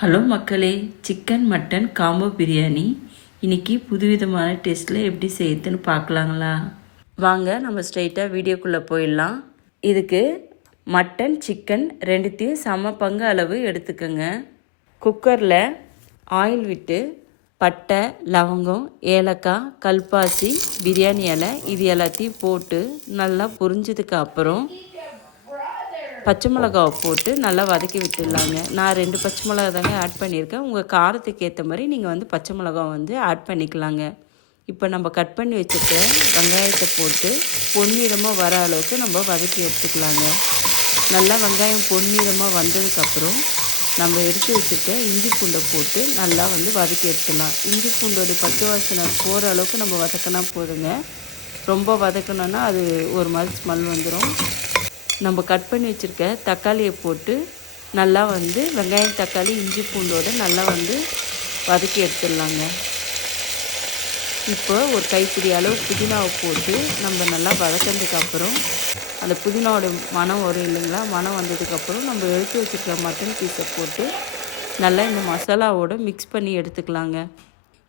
Hello மக்களே, chicken mutton combo biryani இன்றைக்கி புதுவிதமான டேஸ்ட்டில் எப்படி செய்யுதுன்னு பார்க்கலாங்களா? வாங்க நம்ம ஸ்ட்ரைட்டாக வீடியோக்குள்ளே போயிடலாம். இதுக்கு மட்டன் சிக்கன் ரெண்டுத்தையும் சம பங்கு அளவு எடுத்துக்கோங்க. குக்கரில் ஆயில் விட்டு பட்டை, லவங்கம், ஏலக்காய், கல்பாசி, பிரியாணி இலை இது எல்லாத்தையும் போட்டு நல்லா பொரிஞ்சதுக்கு அப்புறம் பச்சை மிளகாவை போட்டு நல்லா வதக்கி விட்டுடலாங்க. நான் 2 பச்சை மிளகா தாங்க ஆட் பண்ணியிருக்கேன். உங்கள் காரத்துக்கு ஏற்ற மாதிரி நீங்கள் பச்சை மிளகாவை ஆட் பண்ணிக்கலாங்க. இப்போ நம்ம கட் பண்ணி வச்சுருக்க வெங்காயத்தை போட்டு பொன்னிறமாக வர அளவுக்கு நம்ம வதக்கி எடுத்துக்கலாங்க. நல்லா வெங்காயம் பொன்னிறமாக வந்ததுக்கப்புறம் நம்ம எடுத்து வச்சுருக்க இஞ்சி பூண்டை போட்டு நல்லா வதக்கி எடுத்துடலாம். இஞ்சி பூண்டோட பச்சை வாசனை போகிற அளவுக்கு நம்ம வதக்கினா போதுங்க. ரொம்ப வதக்கணுன்னா அது ஒரு மாதிரி ஸ்மெல் வந்துடும். நம்ம கட் பண்ணி வச்சுருக்க தக்காளியை போட்டு நல்லா வெங்காயம், தக்காளி, இஞ்சி பூண்டோடு நல்லா வதக்கி எடுத்துடலாங்க. இப்போ ஒரு கைப்பிடி அளவு புதினாவை போட்டு நம்ம நல்லா வதக்கினதுக்கப்புறம் அந்த புதினாவோட மணம் வரும் இல்லைங்களா? மணம் வந்ததுக்கப்புறம் நம்ம எடுத்து வச்சுருக்க மட்டன் பீஸை போட்டு நல்லா இந்த மசாலாவோடு மிக்ஸ் பண்ணி எடுத்துக்கலாங்க.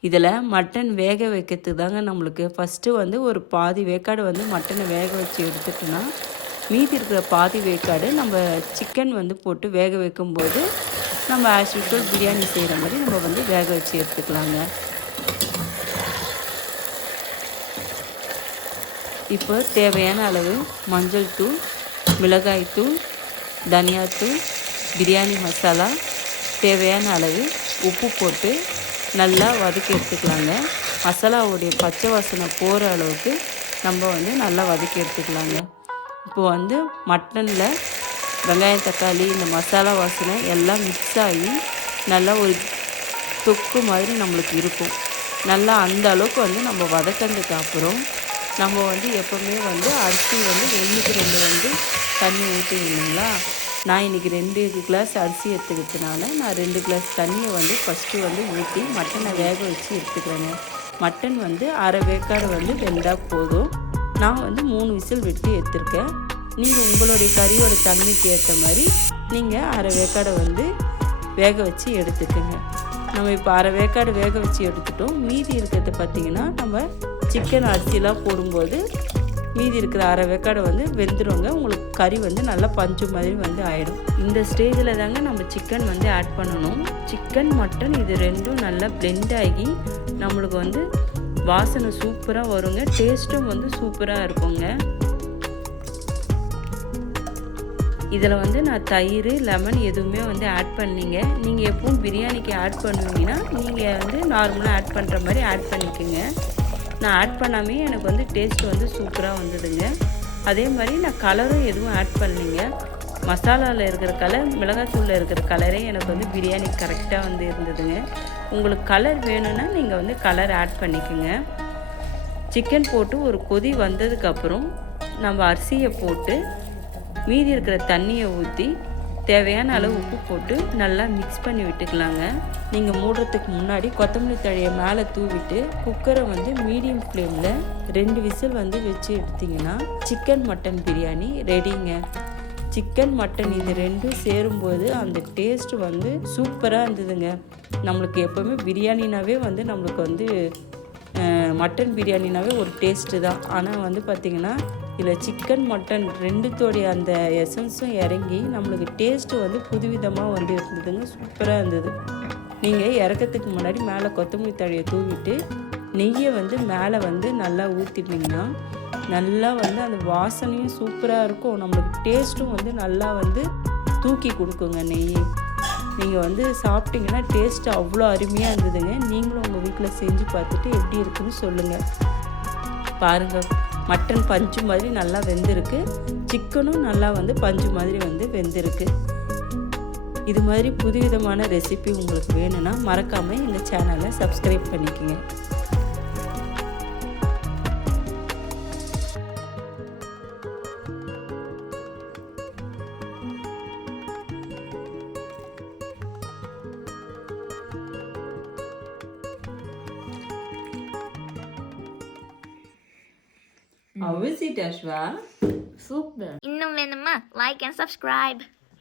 இதில் மட்டன் வேக வைக்கிறதுக்கு தாங்க நம்மளுக்கு ஃபஸ்ட்டு ஒரு பாதி வேக்காடு மட்டனை வேக வச்சு எடுத்துட்டோன்னா மீதி இருக்கிற பாதி வேக்காடு நம்ம சிக்கன் போட்டு வேக வைக்கும்போது நம்ம ஆஸ் யூஸ்வல் பிரியாணி செய்கிற மாதிரி நம்ம வேக வச்சு எடுத்துக்கலாங்க. இப்போ தேவையான அளவு மஞ்சள் தூள், மிளகாய்த்தூள், தனியாத்தூள், பிரியாணி மசாலா, தேவையான அளவு உப்பு போட்டு நல்லா வதக்கி எடுத்துக்கலாங்க. மசாலாவுடைய பச்சை வாசனை போகிற அளவுக்கு நம்ம நல்லா வதக்கி எடுத்துக்கலாங்க. இப்போது மட்டனில் வெங்காயம், தக்காளி, இந்த மசாலா வாசனை எல்லாம் மிக்ஸ் ஆகி நல்லா ஒரு தொக்கு மாதிரி நம்மளுக்கு இருக்கும். நல்லா அந்த அளவுக்கு நம்ம வதக்கினதுக்கு அப்புறம் நம்ம எப்போவுமே அரிசி 1க்கு 2 தண்ணி ஊற்றி இல்லைங்களா? நான் இன்றைக்கி 2 கிளாஸ் அரிசி எடுத்துக்கிறதுனால நான் 2 கிளாஸ் தண்ணியை ஃபஸ்ட்டு ஊற்றி மட்டனை வேக வச்சு எடுத்துக்கிறேங்க. மட்டன் அரை வேக்காடு வெந்தால் போதும். நான் 3 விசில் விட்டு எடுத்துருக்கேன். நீங்கள் உங்களுடைய கறியோட தண்ணிக்கு ஏற்ற மாதிரி நீங்கள் அரை வேக்காடை வேக வச்சு எடுத்துக்கோங்க. நம்ம இப்போ அரை வேக்காடு வேக வச்சு எடுத்துட்டோம். மீதி இருக்கிறத பார்த்திங்கன்னா நம்ம சிக்கன் அரிசிலாம் போடும்போது மீதி இருக்கிற அரை வேக்காடை வெந்துடுங்க. உங்களுக்கு கறி நல்லா பஞ்சு மாதிரி ஆகிடும். இந்த ஸ்டேஜில் தாங்க நம்ம சிக்கன் ஆட் பண்ணணும். சிக்கன், மட்டன் இது ரெண்டும் நல்லா பிளெண்ட் ஆகி நம்மளுக்கு வாசனை சூப்பராக வருங்க. டேஸ்ட்டும் சூப்பராக இருக்குங்க. இதில் நான் தயிர், லெமன் எதுவுமே ஆட் பண்ணிங்க. நீங்கள் எப்பவும் பிரியாணிக்கு ஆட் பண்ணுவீங்கன்னா நீங்கள் நார்மலாக ஆட் பண்ணுற மாதிரி ஆட் பண்ணிக்கோங்க. நான் ஆட் பண்ணாமே எனக்கு டேஸ்ட் சூப்பராக வந்ததுங்க. அதே மாதிரி நான் கலரும் எதுவும் ஆட் பண்ணிங்க. மசாலாவில் இருக்கிற கலர், மிளகாத்தூளில் இருக்கிற கலரே எனக்கு பிரியாணி கரெக்டாக இருந்ததுங்க. உங்களுக்கு கலர் வேணும்னா நீங்கள் கலர் ஆட் பண்ணிக்கோங்க. சிக்கன் போட்டு ஒரு கொதி வந்ததுக்கப்புறம் நம்ம அரிசியை போட்டு மீதி இருக்கிற தண்ணியை ஊற்றி தேவையான அளவு உப்பு போட்டு நல்லா மிக்ஸ் பண்ணி விட்டுக்கலாங்க. நீங்கள் மூடுறதுக்கு முன்னாடி கொத்தமல்லி தழையை மேலே தூவிட்டு குக்கரை மீடியம் ஃப்ளேமில் 2 விசில் வச்சு எடுத்திங்கன்னா சிக்கன் மட்டன் பிரியாணி ரெடிங்க. சிக்கன், மட்டன் இது ரெண்டும் சேரும்போது அந்த டேஸ்ட்டு சூப்பராக இருந்ததுங்க. நம்மளுக்கு எப்போவுமே பிரியாணினாவே நம்மளுக்கு மட்டன் பிரியாணினாவே ஒரு டேஸ்ட்டு தான். ஆனால் பார்த்திங்கன்னா இதில் சிக்கன், மட்டன் ரெண்டுத்தோடைய அந்த எசன்ஸும் இறங்கி நம்மளுக்கு டேஸ்ட்டு புதுவிதமாக இருந்ததுங்க. சூப்பராக இருந்தது. நீங்கள் இறக்கிறதுக்கு முன்னாடி மேலே கொத்தமல்லி தழையை தூவிட்டு நெய்யை மேலே நல்லா ஊற்றிட்டிங்கன்னா நல்லா அந்த வாசனையும் சூப்பராக இருக்கும். நம்மளுக்கு டேஸ்ட்டும் நல்லா தூக்கி கொடுக்குங்க நெய். நீங்கள் சாப்பிட்டிங்கன்னா டேஸ்ட்டு அவ்வளோ அருமையாக இருந்ததுங்க. நீங்களும் உங்கள் வீட்டில் செஞ்சு பார்த்துட்டு எப்படி இருக்குன்னு சொல்லுங்கள். பாருங்கள், மட்டன் பஞ்சு மாதிரி நல்லா வெந்திருக்கு. சிக்கனும் நல்லா பஞ்சு மாதிரி வெந்திருக்கு. இது மாதிரி புதுவிதமான ரெசிபி உங்களுக்கு வேணும்னா மறக்காமல் எங்கள் சேனலை சப்ஸ்கிரைப் பண்ணிக்கோங்க. How is it, Ashwa? Super. இன்னும் வேணுமா? Like and subscribe.